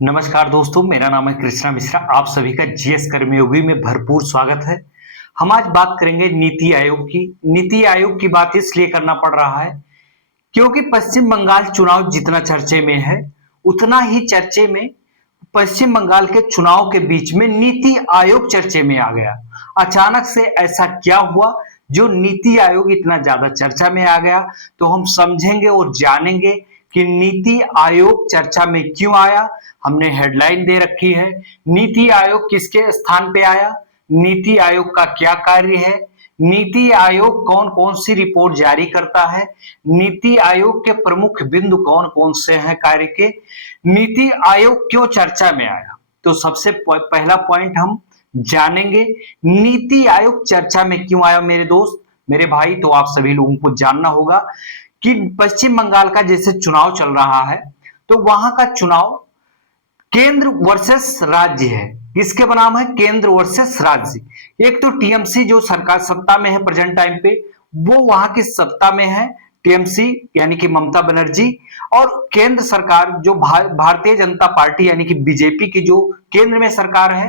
नमस्कार दोस्तों, मेरा नाम है कृष्णा मिश्रा। आप सभी का जीएस कर्मयोगी में भरपूर स्वागत है। हम आज बात करेंगे नीति आयोग की। नीति आयोग की बात इसलिए करना पड़ रहा है क्योंकि पश्चिम बंगाल चुनाव जितना चर्चे में है, उतना ही चर्चे में पश्चिम बंगाल के चुनाव के बीच में नीति आयोग चर्चे में आ गया। अचानक से ऐसा क्या हुआ जो नीति आयोग इतना ज्यादा चर्चा में आ गया? तो हम समझेंगे और जानेंगे कि नीति आयोग चर्चा में क्यों आया। हमने हेडलाइन दे रखी है, नीति आयोग किसके स्थान पे आया, नीति आयोग का क्या कार्य है, नीति आयोग कौन कौन सी रिपोर्ट जारी करता है, नीति आयोग के प्रमुख बिंदु कौन कौन से हैं कार्य के, नीति आयोग क्यों चर्चा में आया। तो सबसे पहला पॉइंट हम जानेंगे, नीति आयोग चर्चा में क्यों आया। मेरे दोस्त, मेरे भाई, तो आप सभी लोगों को जानना होगा कि पश्चिम बंगाल का जैसे चुनाव चल रहा है, तो वहां का चुनाव केंद्र वर्सेस राज्य है। किसके बनाम है? केंद्र वर्सेस राज्य। एक तो टीएमसी जो सरकार सत्ता में है प्रेजेंट टाइम पे, वो वहां की सत्ता में है, टीएमसी यानी कि ममता बनर्जी, और केंद्र सरकार जो भारतीय जनता पार्टी यानी कि बीजेपी की जो केंद्र में सरकार है।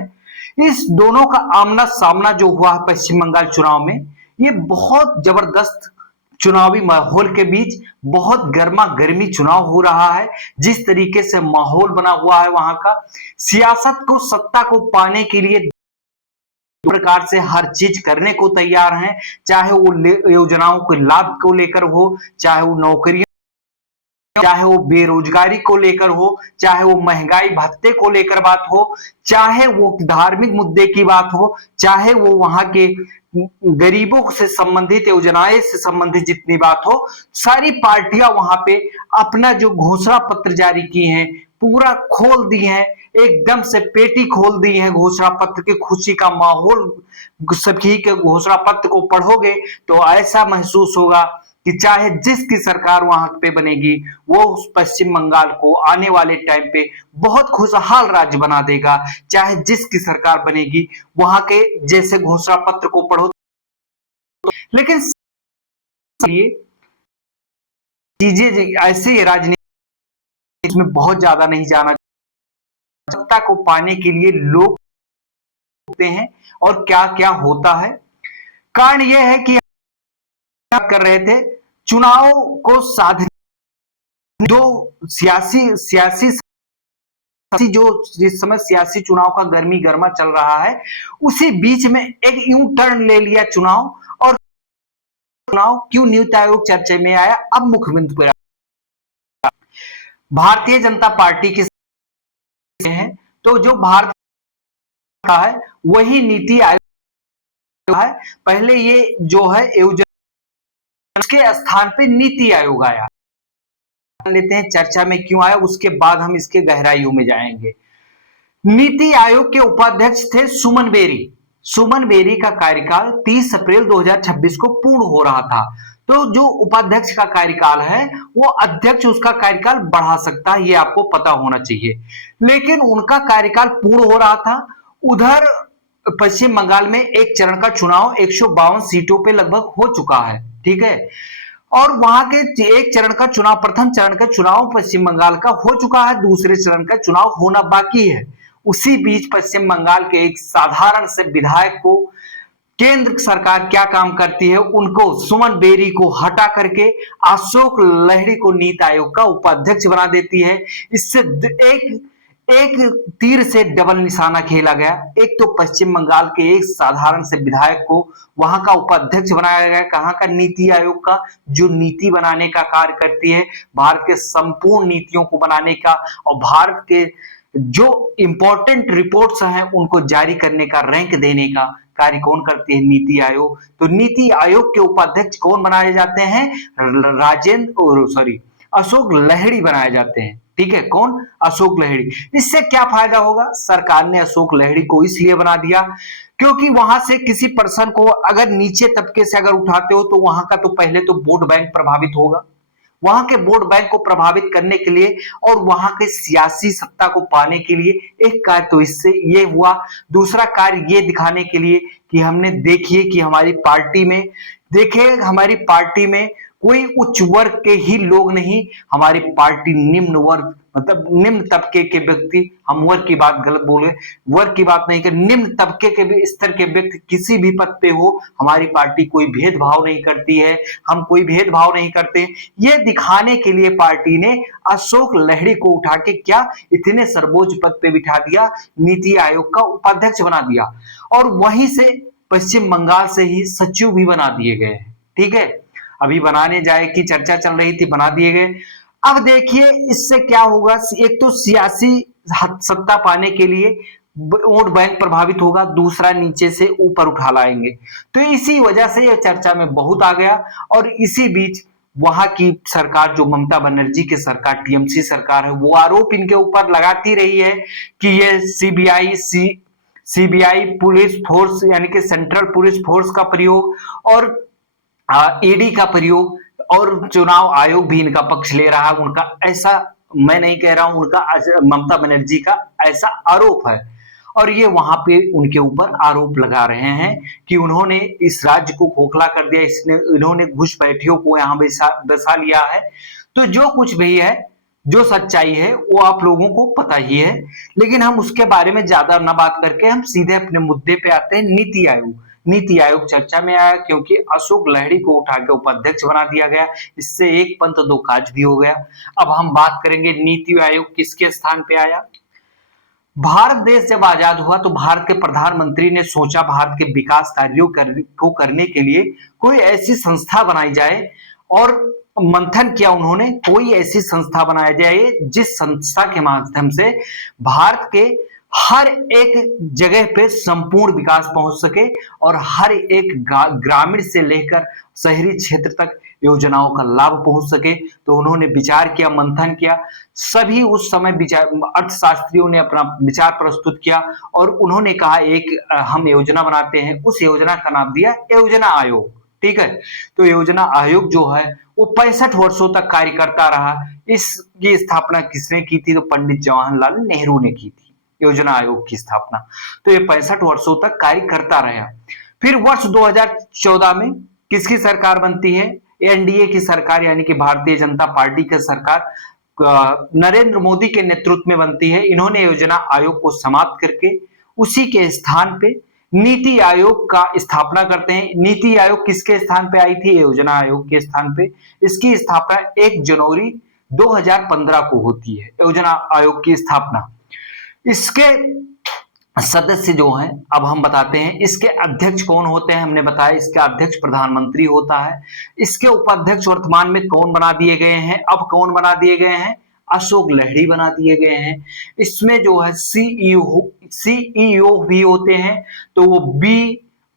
इस दोनों का आमना सामना जो हुआ है पश्चिम बंगाल चुनाव में, ये बहुत जबरदस्त चुनावी माहौल के बीच बहुत गर्मा गर्मी चुनाव हो रहा है। जिस तरीके से माहौल बना हुआ है वहां का, सियासत को, सत्ता को पाने के लिए प्रकार से हर चीज करने को तैयार हैं, चाहे वो योजनाओं के लाभ को लेकर हो, चाहे वो नौकरियां, चाहे वो बेरोजगारी को लेकर हो, चाहे वो महंगाई भत्ते को लेकर बात हो, चाहे वो धार्मिक मुद्दे की बात हो, चाहे वो वहां के गरीबों से संबंधित योजनाएं से संबंधित जितनी बात हो, सारी पार्टियां वहां पे अपना जो घोषणा पत्र जारी किए हैं पूरा खोल दिए हैं, एकदम से पेटी खोल दी है घोषणा पत्र की। खुशी का माहौल, सभी के घोषणा पत्र को पढ़ोगे तो ऐसा महसूस होगा कि चाहे जिसकी सरकार वहां पे बनेगी, वो उस पश्चिम बंगाल को आने वाले टाइम पे बहुत खुशहाल राज्य बना देगा। चाहे जिसकी सरकार बनेगी, वहां के जैसे घोषणा पत्र को पढ़ो। लेकिन ये चीजें ऐसे राजनीति में बहुत ज्यादा नहीं जाना। सत्ता को पाने के लिए लोग होते हैं और क्या क्या होता है। कारण यह है कि कर रहे थे चुनाव को साधने, जो सियासी जो जिस समय सियासी चुनाव का गर्मी गर्मा चल रहा है, उसी बीच में एक यू टर्न ले लिया चुनाव। और चुनाव क्यों नीति आयोग चर्चा में आया, अब मुख्य बिंदु पर भारतीय जनता पार्टी की है, तो जो भारत का है वही नीति आयोग है। पहले ये जो है योजना के स्थान पे नीति आयोग आया। लेते हैं चर्चा में क्यों आया, उसके बाद हम इसके गहराइयों में जाएंगे। नीति आयोग के उपाध्यक्ष थे सुमन बेरी। सुमन बेरी का कार्यकाल 30 अप्रैल 2026 को पूर्ण हो रहा था। तो जो उपाध्यक्ष का कार्यकाल है, वो अध्यक्ष उसका कार्यकाल बढ़ा सकता है, ये आपको पता होना चाहिए। लेकिन उनका कार्यकाल पूर्ण हो रहा था। उधर पश्चिम बंगाल में एक चरण का चुनाव 152 सीटों पे लगभग हो चुका है, ठीक है। और वहां के एक चरण का चुनाव, प्रथम चरण का चुनाव पश्चिम बंगाल का हो चुका है, दूसरे चरण का चुनाव होना बाकी है। उसी बीच पश्चिम बंगाल के एक साधारण से विधायक को केंद्र सरकार क्या काम करती है, उनको सुमन बेरी को हटा करके अशोक लहड़ी को नीति आयोग का उपाध्यक्ष बना देती है। इससे एक तीर से डबल निशाना खेला गया। एक तो पश्चिम बंगाल के एक साधारण से विधायक को वहां का उपाध्यक्ष बनाया गया, कहां का, नीति आयोग का, जो नीति बनाने का कार्य करती है, भारत के संपूर्ण नीतियों को बनाने का और भारत के जो इंपॉर्टेंट रिपोर्ट्स हैं उनको जारी करने का, रैंक देने का कार्य कौन करती है? नीति आयोग। तो नीति आयोग के उपाध्यक्ष कौन बनाए जाते हैं? अशोक लहड़ी बनाए जाते हैं, ठीक है। कौन? अशोक लहड़ी। इससे क्या फायदा होगा? सरकार ने अशोक लहड़ी को इसलिए बना दिया क्योंकि वहां से किसी पर्सन को अगर नीचे तबके से अगर उठाते हो तो वहां का तो पहले तो वोट बैंक प्रभावित होगा। वहां के वोट बैंक को प्रभावित करने के लिए और वहां के सियासी सत्ता को पाने के लिए एक कार्य तो इससे ये हुआ। दूसरा कार्य ये दिखाने के लिए कि हमने देखिए कि हमारी पार्टी में कोई उच्च वर्ग के ही लोग नहीं, हमारी पार्टी निम्न वर्ग मतलब निम्न तबके के व्यक्ति, हम वर्ग की बात गलत बोले, वर्ग की बात नहीं कर, निम्न तबके के भी स्तर के व्यक्ति किसी भी पद पे हो, हमारी पार्टी कोई भेदभाव नहीं करती है, हम कोई भेदभाव नहीं करते। ये दिखाने के लिए पार्टी ने अशोक लहड़ी को उठा के क्या इतने सर्वोच्च पद पे बिठा दिया, नीति आयोग का उपाध्यक्ष बना दिया, और वहीं से पश्चिम बंगाल से ही सचिव भी बना दिए गए। ठीक है, अभी बनाने जाए की चर्चा चल रही थी, बना दिए गए। अब देखिए इससे क्या होगा, एक तो सियासी सत्ता पाने के लिए वोट बैंक प्रभावित होगा, दूसरा नीचे से ऊपर उठा लाएंगे। तो इसी वजह से यह चर्चा में बहुत आ गया। और इसी बीच वहां की सरकार, जो ममता बनर्जी की सरकार, टीएमसी सरकार है, वो आरोप इनके ऊपर लगाती रही है कि ये सीबीआई पुलिस फोर्स यानी कि सेंट्रल पुलिस फोर्स का प्रयोग और ईडी का प्रयोग, और चुनाव आयोग भी इनका पक्ष ले रहा है। उनका ऐसा, मैं नहीं कह रहा हूं, उनका ममता बनर्जी का ऐसा आरोप है, और ये वहां पे उनके ऊपर आरोप लगा रहे हैं कि उन्होंने इस राज्य को खोखला कर दिया, इन्होंने घुसपैठियों को यहाँ बसा लिया है। तो जो कुछ भी है, जो सच्चाई है वो आप लोगों को पता ही है, लेकिन हम उसके बारे में ज्यादा न बात करके हम सीधे अपने मुद्दे पे आते हैं। नीति आयोग, नीति आयोग चर्चा में आया क्योंकि अशोक लहड़ी को उठा के उपाध्यक्ष बना दिया गया। इससे एक पंथ दो काज भी हो गया। अब हम बात करेंगे नीति आयोग किसके स्थान पे आया। भारत देश जब आजाद हुआ तो भारत के प्रधानमंत्री ने सोचा भारत के विकास कार्यों को करने के लिए कोई ऐसी संस्था बनाई जाए, और मंथन किया उन्होंने, कोई ऐसी संस्था बनाया जाए जिस संस्था के माध्यम से भारत के हर एक जगह पे संपूर्ण विकास पहुंच सके और हर एक ग्रामीण से लेकर शहरी क्षेत्र तक योजनाओं का लाभ पहुंच सके। तो उन्होंने विचार किया, मंथन किया, सभी उस समय अर्थशास्त्रियों ने अपना विचार प्रस्तुत किया और उन्होंने कहा एक हम योजना बनाते हैं। उस योजना का नाम दिया योजना आयोग। ठीक है, तो योजना आयोग जो है वो 65 वर्षों तक कार्य करता रहा। इसकी स्थापना किसने की थी? तो पंडित जवाहरलाल नेहरू ने की थी योजना आयोग की स्थापना। तो ये 65 वर्षों तक कार्य करता रहा। फिर वर्ष 2014 में किसकी सरकार बनती है? एनडीए की सरकार, यानी कि भारतीय जनता पार्टी की सरकार नरेंद्र मोदी के नेतृत्व में बनती है। इन्होंने योजना आयोग को समाप्त करके उसी के स्थान पे नीति आयोग का स्थापना करते हैं। नीति आयोग किसके स्थान पे आई थी? योजना आयोग के स्थान पे। इसकी स्थापना 1 जनवरी 2015 को होती है, योजना आयोग की स्थापना। इसके सदस्य जो हैं, अब हम बताते हैं इसके अध्यक्ष कौन होते हैं। हमने बताया इसका अध्यक्ष प्रधानमंत्री होता है। इसके उपाध्यक्ष वर्तमान में कौन बना दिए गए हैं? अब कौन बना दिए गए हैं? अशोक लहड़ी बना दिए गए हैं। इसमें जो है सीईओ भी होते हैं, तो वो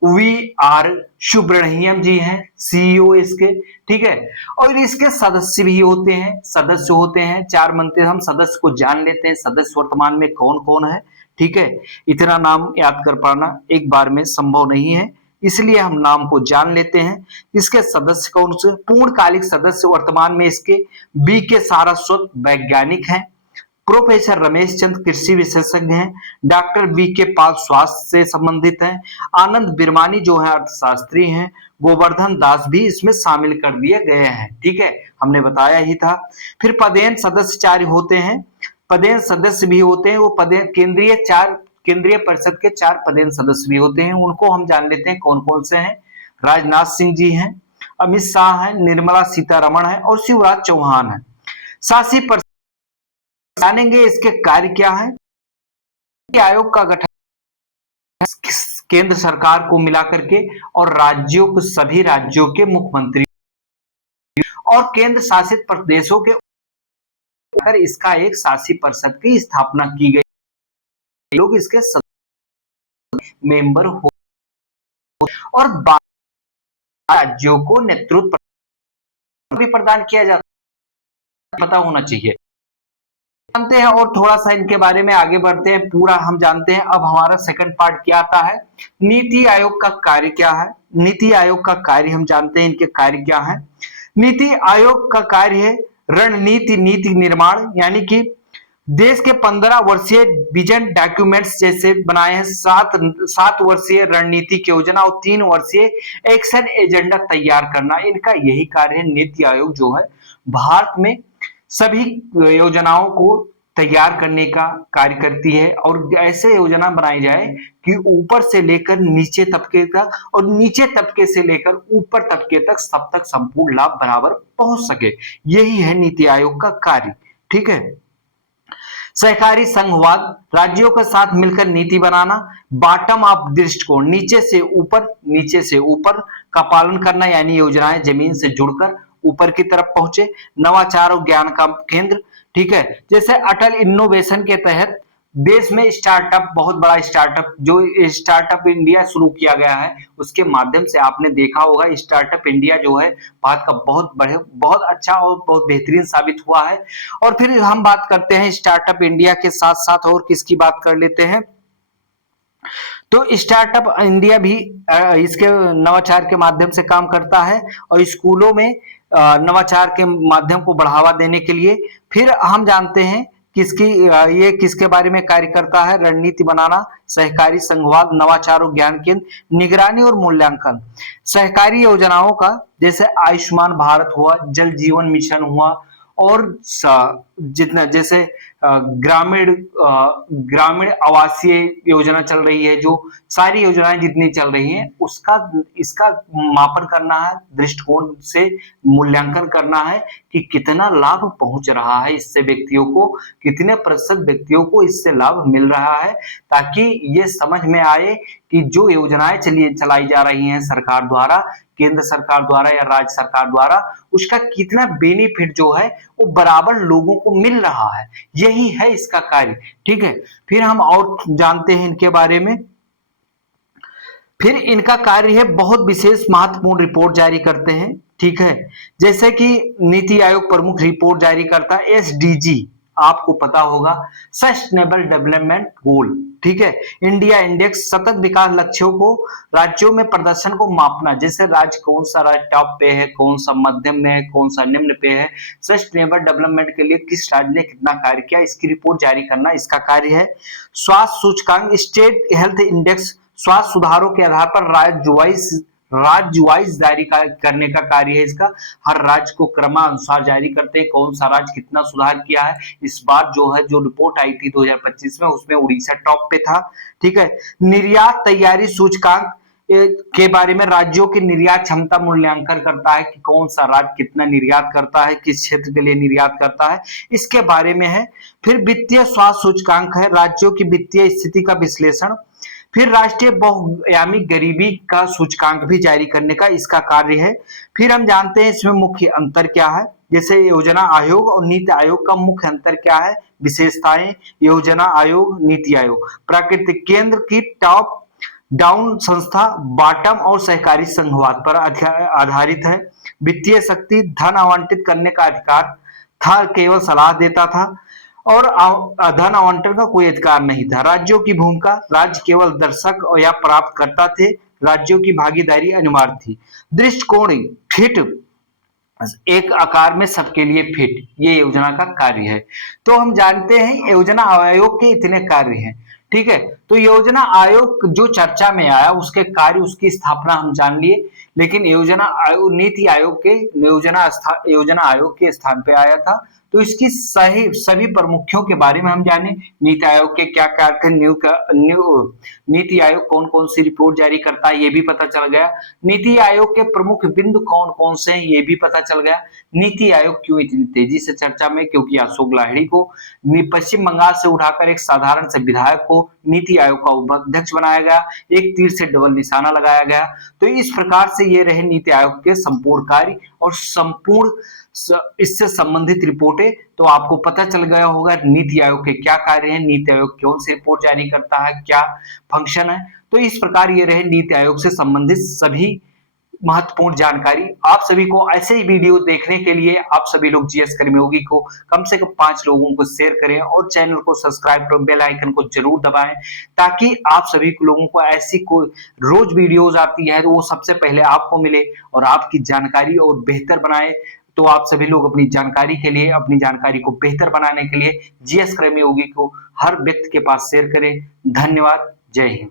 वी आर सुब्रमण्यम जी हैं सीईओ इसके। ठीक है, और इसके सदस्य भी होते हैं, सदस्य होते हैं 4 मंत्री। हम सदस्य को जान लेते हैं, सदस्य वर्तमान में कौन कौन है। ठीक है, इतना नाम याद कर पाना एक बार में संभव नहीं है, इसलिए हम नाम को जान लेते हैं। इसके सदस्य कौन से? पूर्णकालिक सदस्य वर्तमान में इसके बी के सारस्वत वैज्ञानिक हैं, प्रोफेसर रमेश चंद कृषि विशेषज्ञ हैं, डॉक्टर बी के पाल स्वास्थ्य से संबंधित हैं, आनंद बिरमानी जो है अर्थशास्त्री हैं, गोवर्धन दास भी इसमें शामिल कर दिए गए हैं। ठीक है, हमने बताया ही था। फिर पदेन सदस्य 4 होते हैं, पदेन सदस्य भी होते हैं। वो पदेन केंद्रीय परिषद के 4 पदेन सदस्य भी होते हैं। उनको हम जान लेते हैं कौन कौन से हैं। राजनाथ सिंह जी हैं, अमित शाह हैं, निर्मला सीतारमण है और शिवराज चौहान है। शासी परिषद जानेंगे इसके कार्य क्या है। आयोग का गठन केंद्र सरकार को मिला करके और राज्यों को, सभी राज्यों के मुख्यमंत्री और केंद्र शासित प्रदेशों के इसका एक शासी परिषद की स्थापना की गई। लोग इसके मेंबर हो और राज्यों को नेतृत्व भी प्रदान किया जाता है, पता होना चाहिए। जानते हैं और थोड़ा सा इनके बारे में आगे बढ़ते हैं, पूरा हम जानते हैं। अब हमारा सेकंड पार्ट क्या आता है? नीति आयोग का कार्य क्या है। नीति आयोग का कार्य हम जानते हैं, इनके कार्य क्या है। नीति आयोग का कार्य है रणनीति, नीति निर्माण, यानी कि देश के 15 वर्षीय विजन डॉक्यूमेंट्स जैसे बनाए हैं, 7 वर्षीय रणनीतिक योजना और 3 वर्षीय एक्शन एजेंडा तैयार करना, इनका यही कार्य है। नीति आयोग जो है भारत में सभी योजनाओं को तैयार करने का कार्य करती है और ऐसे योजना बनाई जाए कि ऊपर से लेकर नीचे तबके तक और नीचे तबके से लेकर ऊपर तबके तक सब तक संपूर्ण लाभ बराबर पहुंच सके। यही है नीति आयोग का कार्य। ठीक है। सहकारी संघवाद, राज्यों के साथ मिलकर नीति बनाना, बॉटम अप दृष्टिकोण, नीचे से ऊपर का पालन करना, यानी योजनाएं जमीन से जुड़कर ऊपर की तरफ पहुंचे, नवाचार और ज्ञान का केंद्र। ठीक है। जैसे अटल इनोवेशन के तहत देश में स्टार्टअप, बहुत बड़ा स्टार्टअप जो स्टार्टअप इंडिया शुरू किया गया है, उसके माध्यम से आपने देखा होगा स्टार्टअप इंडिया जो है भारत का बहुत अच्छा और बहुत बेहतरीन साबित हुआ है। और फिर हम बात करते हैं स्टार्टअप इंडिया के साथ साथ और किसकी बात कर लेते हैं, तो स्टार्टअप इंडिया भी इसके नवाचार के माध्यम से काम करता है और स्कूलों में नवाचार के माध्यम को बढ़ावा देने के लिए। फिर हम जानते हैं ये किसके बारे में कार्य करता है, रणनीति बनाना, सहकारी संघवाद, नवाचार और ज्ञान केंद्र, निगरानी और मूल्यांकन। सहकारी योजनाओं का जैसे आयुष्मान भारत हुआ, जल जीवन मिशन हुआ और जितना जैसे ग्रामीण आवासीय योजना चल रही है, जो सारी योजनाएं जितनी चल रही हैं इसका मापन करना है, दृष्टिकोण से मूल्यांकन करना है कि कितना लाभ पहुंच रहा है, इससे व्यक्तियों को कितने प्रतिशत व्यक्तियों को इससे लाभ मिल रहा है, ताकि ये समझ में आए कि जो योजनाएं चलाई जा रही हैं सरकार द्वारा, केंद्र सरकार द्वारा या राज्य सरकार द्वारा, उसका कितना बेनिफिट जो है वो बराबर लोगों को मिल रहा है। यही है इसका कार्य। ठीक है। फिर हम और जानते हैं इनके बारे में। फिर इनका कार्य है बहुत विशेष महत्वपूर्ण रिपोर्ट जारी करते हैं। ठीक है। जैसे कि नीति आयोग प्रमुख रिपोर्ट जारी करता है एसडीजी, आपको पता होगा, सस्टेनेबल डेवलपमेंट गोल। ठीक है। इंडिया इंडेक्स, सतत विकास लक्ष्यों को राज्यों में प्रदर्शन को मापना, जैसे राज्य कौन सा राज्य टॉप पे है, कौन सा मध्यम में है, कौन सा निम्न पे है, सस्टेनेबल डेवलपमेंट के लिए किस राज्य ने कितना कार्य किया, इसकी रिपोर्ट जारी करना इसका कार्य है। स्वास्थ्य सूचकांक, स्टेट हेल्थ इंडेक्स, स्वास्थ्य सुधारों के आधार पर राज्य वाइज जारी करने का कार्य है इसका। हर राज्य को क्रमानुसार जारी करते हैं, कौन सा राज्य कितना सुधार किया है। इस बार जो रिपोर्ट आई थी 2025 में, उसमें उड़ीसा टॉप पे था। ठीक है। निर्यात तैयारी सूचकांक के बारे में राज्यों की निर्यात क्षमता मूल्यांकन करता है कि कौन सा राज्य कितना निर्यात करता है, किस क्षेत्र के लिए निर्यात करता है, इसके बारे में है। फिर वित्तीय स्वास्थ्य सूचकांक है, राज्यों की वित्तीय स्थिति का विश्लेषण। फिर राष्ट्रीय बहुआयामी गरीबी का सूचकांक भी जारी करने का इसका कार्य है। फिर हम जानते हैं इसमें मुख्य अंतर क्या है, जैसे योजना आयोग और नीति आयोग का मुख्य अंतर क्या है, विशेषताएं, योजना आयोग, नीति आयोग प्राकृतिक केंद्र की टॉप डाउन संस्था, बॉटम और सहकारी संघवाद पर आधारित है। वित्तीय शक्ति, धन आवंटित करने का अधिकार था, केवल सलाह देता था और धन आवंटन का कोई अधिकार नहीं था। राज्यों की भूमिका, राज्य केवल दर्शक या प्राप्त करता थे, राज्यों की भागीदारी अनिवार्य थी। दृष्टिकोण फिट, एक आकार में सबके लिए फिट, ये योजना का कार्य है। तो हम जानते हैं योजना आयोग के इतने कार्य हैं। ठीक है। तो योजना आयोग जो चर्चा में आया, उसके कार्य, उसकी स्थापना हम जान लिए, लेकिन नीति आयोग के योजना आयोग के स्थान पे आया था। तो इसकी सभी प्रमुखों के बारे में हम जाने, नीति आयोग के क्या कार्य थे, नीति आयोग कौन कौन सी रिपोर्ट जारी करता है ये भी पता चल गया, नीति आयोग के प्रमुख बिंदु कौन कौन से हैं ये भी पता चल गया। नीति आयोग क्यों इतनी तेजी से चर्चा में, क्योंकि अशोक लाहिड़ी को पश्चिम बंगाल से उठाकर एक साधारण से विधायक को नीति आयोग का उपाध्यक्ष बनाया गया, एक तीर से डबल निशाना लगाया गया। तो इस प्रकार से ये रहे नीति आयोग के संपूर्ण कार्य और संपूर्ण इससे संबंधित रिपोर्टें। तो आपको पता चल गया होगा नीति आयोग के क्या कार्य हैं, नीति आयोग कौन सी रिपोर्ट जारी करता है, क्या फंक्शन है। तो इस प्रकार ये रहे नीति आयोग से संबंधित सभी महत्वपूर्ण जानकारी। आप सभी को ऐसे ही वीडियो देखने के लिए आप सभी लोग जीएस कर्मयोगी को कम से कम 5 लोगों को शेयर करें और चैनल को सब्सक्राइब करें, बेल आइकन को जरूर दबाएं, ताकि आप सभी लोगों को ऐसी कोई रोज वीडियोस आती है तो वो सबसे पहले आपको मिले और आपकी जानकारी और बेहतर बनाए। तो आप सभी लोग अपनी जानकारी के लिए, अपनी जानकारी को बेहतर बनाने के लिए जीएस कर्मयोगी को हर व्यक्ति के पास शेयर करें। धन्यवाद। जय हिंद।